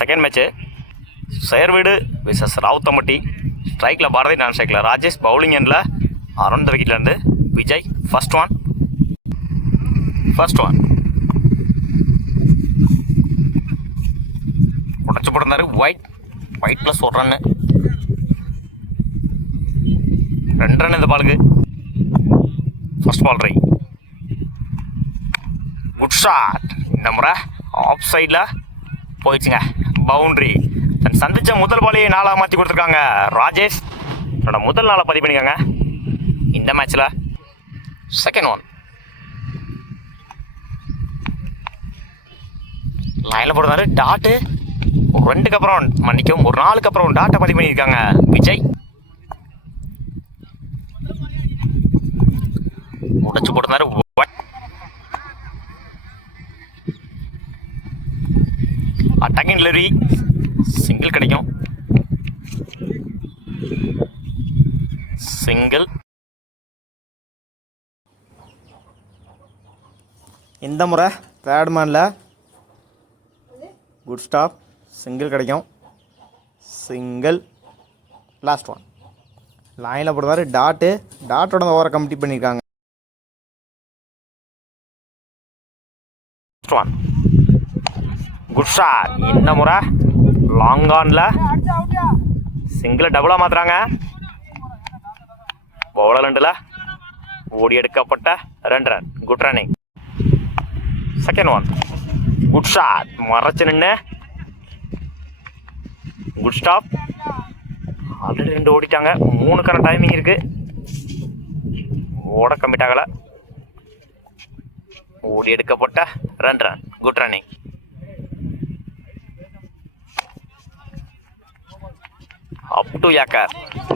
Second match சேர்வீடு versus ராவுத்தம்பட்டி. ஸ்ட்ரைக்கில் பாரதி, நான் ஸ்ட்ரைக்கில் ராஜேஷ். பவுலிங் எண்டில் அரௌண்ட் விக்கெட்லேருந்து விஜய். ஃபர்ஸ்ட் ஒன் உடச்சு போட்டிருந்தாரு. ஒயிட் ப்ளஸ் 1 ரன்னு, 2 ரன் இந்த பாலுக்கு. First ball dry, good shot. இந்த முறை ஆஃப் சைடில் போயிடுச்சுங்க, பவுண்ட்ரி. தன் சந்தித்த முதல் பாலையை 4ஆக மாற்றி கொடுத்துருக்காங்க ராஜேஷ். என்னோட முதல் நாளை பதிவு பண்ணிக்காங்க இந்த மேட்ச்சில். செகண்ட் ஒன் லைனில் போடுறாரு. டாட்டு 2க்கு அப்புறம் மன்னிக்கும், ஒரு 4க்கு அப்புறம் டாட்டை பதிவு பண்ணியிருக்காங்க விஜய். உடைச்சு போட்டிருந்தாரு. அட்டாக்கிங் டெலிவரி, சிங்கிள் கிடைக்கும். சிங்கிள். இந்த முறை தேர்ட் மேனில் குட் ஸ்டாப், சிங்கிள் கிடைக்கும். சிங்கிள். லாஸ்ட் ஒன் லைனில் போடுவார். டாட்டோட ஓவரை கம்ப்ளீட் பண்ணியிருக்காங்க. Good shot. இந்த முறை லாங் ஆனில் சிங்கிளை டபுளாக மாற்றுறாங்க. பவுலர் 2ல் ஓடி எடுக்கப்பட்ட 2 run. Good running. Second one good shot. மறைச்சு நின்று குட் ஸ்டாப். ஆல்ரெடி 2 ஓடிட்டாங்க. 3க்கான டைமிங் இருக்கு. ஓட கம்மிட் ஆகலை. ஓடி எடுக்கப்பட்ட 2 run. Good running. Up to yorker.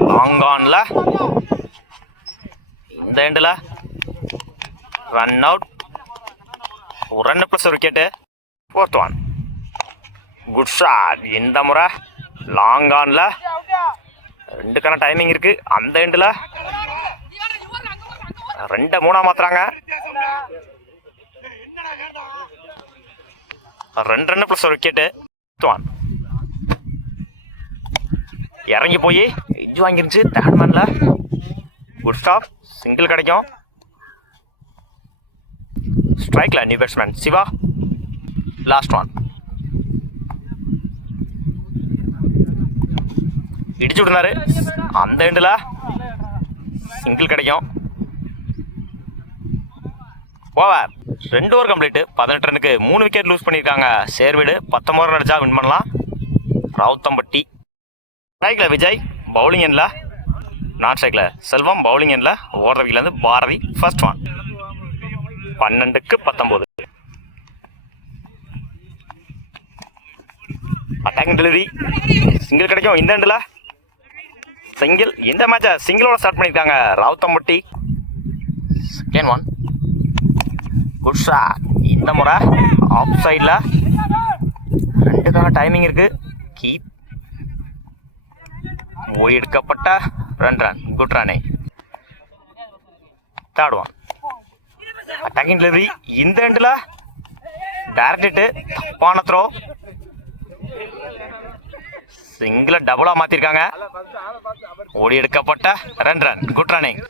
Long ஆனில் இந்த எண்டில் run out. 1 run plus 1 wicket. Fourth one good shot. இந்த முறை லாங் ஆனில் 2க்கான டைமிங் இருக்குது. அந்த எண்டில் 2 3ஆக மாற்றுறாங்க. 2 ரன் ப்ளஸ் 1 விக்கெட்டு. ஒன் இறங்கி போய் எட்ஜ் வாங்கிருச்சு. தேர்ட் மேனில் குட் ஸ்டாப், சிங்கிள் கிடைக்கும். ஸ்ட்ரைக்கில் new batsman Siva. Last one இடிச்சு விட்டுனாரு. அந்த எண்டில் சிங்கிள் கிடைக்கும். ஓவர். 2 over complete. 18 ரனுக்கு 3 விக்கெட் லூஸ் பண்ணியிருக்காங்க சேர்வீடு. 19 ரன் அடிச்சா வின் பண்ணலாம் ராவுத்தம்பட்டி. ஸ்ட்ரைக்கில் விஜய், பவுலிங் எண்டில் நான் ஸ்ட்ரைக்கில் செல்வம். பவுலிங் எண்டில் ஓடுற விக்கெட்லேருந்து பாரதி. ஃபர்ஸ்ட் ஒன் 12க்கு 19. அட்டாக்கிங் டெலிவரி, சிங்கிள் கிடைக்கும். இந்த எண்டில் சிங்கிள். இந்த மேட்சை சிங்கிளோட ஸ்டார்ட் பண்ணியிருக்காங்க Ravuthampatti. Second one good shot. இந்த முறை ஆஃப் சைடில் 2க்கான டைமிங் இருக்குது. கீப். ஓடி எடுக்கப்பட்ட 2 run. Good running. Third one attacking delivery. இந்த எண்டில் டைரக்ட் ஹிட்டு, தப்பான த்ரோ. சிங்கிளை டபுளாக மாற்றிருக்காங்க. ஓடி எடுக்கப்பட்ட 2 run. Good running.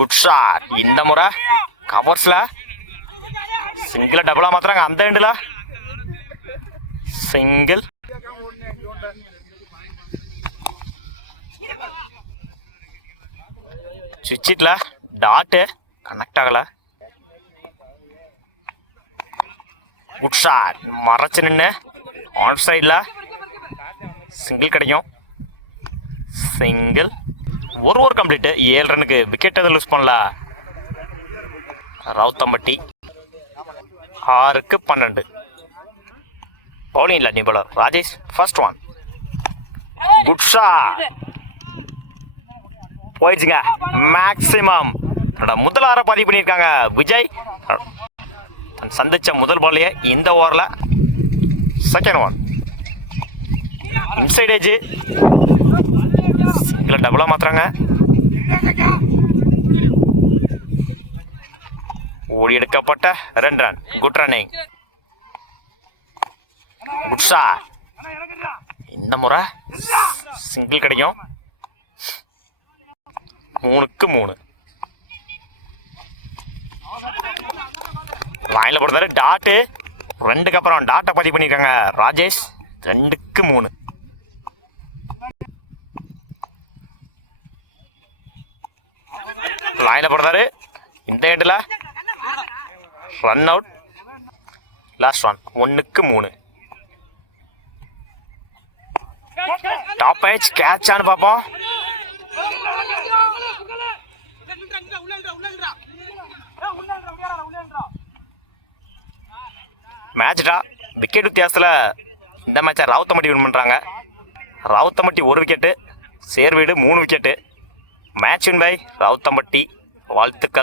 Good shot. இந்த முறை கவர்ஸில் சிங்கிளை டபுளாக மாற்றுறாங்க. அந்த எண்டில் சிங்கிள். சுவிட்சில் டாட்டு கனெக்ட் ஆகலை. Good shot. மறைச்சு நின்று ஆன் சைடில் சிங்கிள் கிடைக்கும். சிங்கிள். 1 over complete. 7 ரனுக்கு விக்கெட் எதுவும் லூஸ் பண்ணல ராவுத்தம்பட்டி. 6க்கு 12. பவுலிங்கில் new bowler Rajesh. First one good shot. போயிடுச்சுங்க. மேக்ஸிமம் முதல் 6 பதிவு பண்ணியிருக்காங்க விஜய். தன் சந்தித்த முதல் பாலையே இந்த ஓவரில். செகண்ட் ஒன் இன்சைட் ஏஜ், சிங்கிளை டபுளாக மாற்றுறாங்க. ஓடி எடுக்கப்பட்ட 2 run. Good running. Good shot. இந்த முறை சிங்கிள் கிடைக்கும். 3க்கு 3. லைன்ல போடுறாரு டாட்டு. 2க்கு அப்புறம் டாட்டை பதிவு பண்ணியிருக்காங்க ராஜேஷ். 2க்கு 3. லைன்ல போடுறாரு. இந்த எண்டில் ரன் அவுட். Last one. 1க்கு 3. டாப் ஏஜ் கேட்சான்னு பார்ப்போம். மேட்ச்டா விக்கெட் வித்தியாசத்தில் இந்த மேட்சை ராவுத்தம்பட்டி வின் பண்ணுறாங்க. Ravuthampatti 1 wicket, Servidu 3 wicket. Match win by Ravuthampatti. வாழ்த்துக்கள்.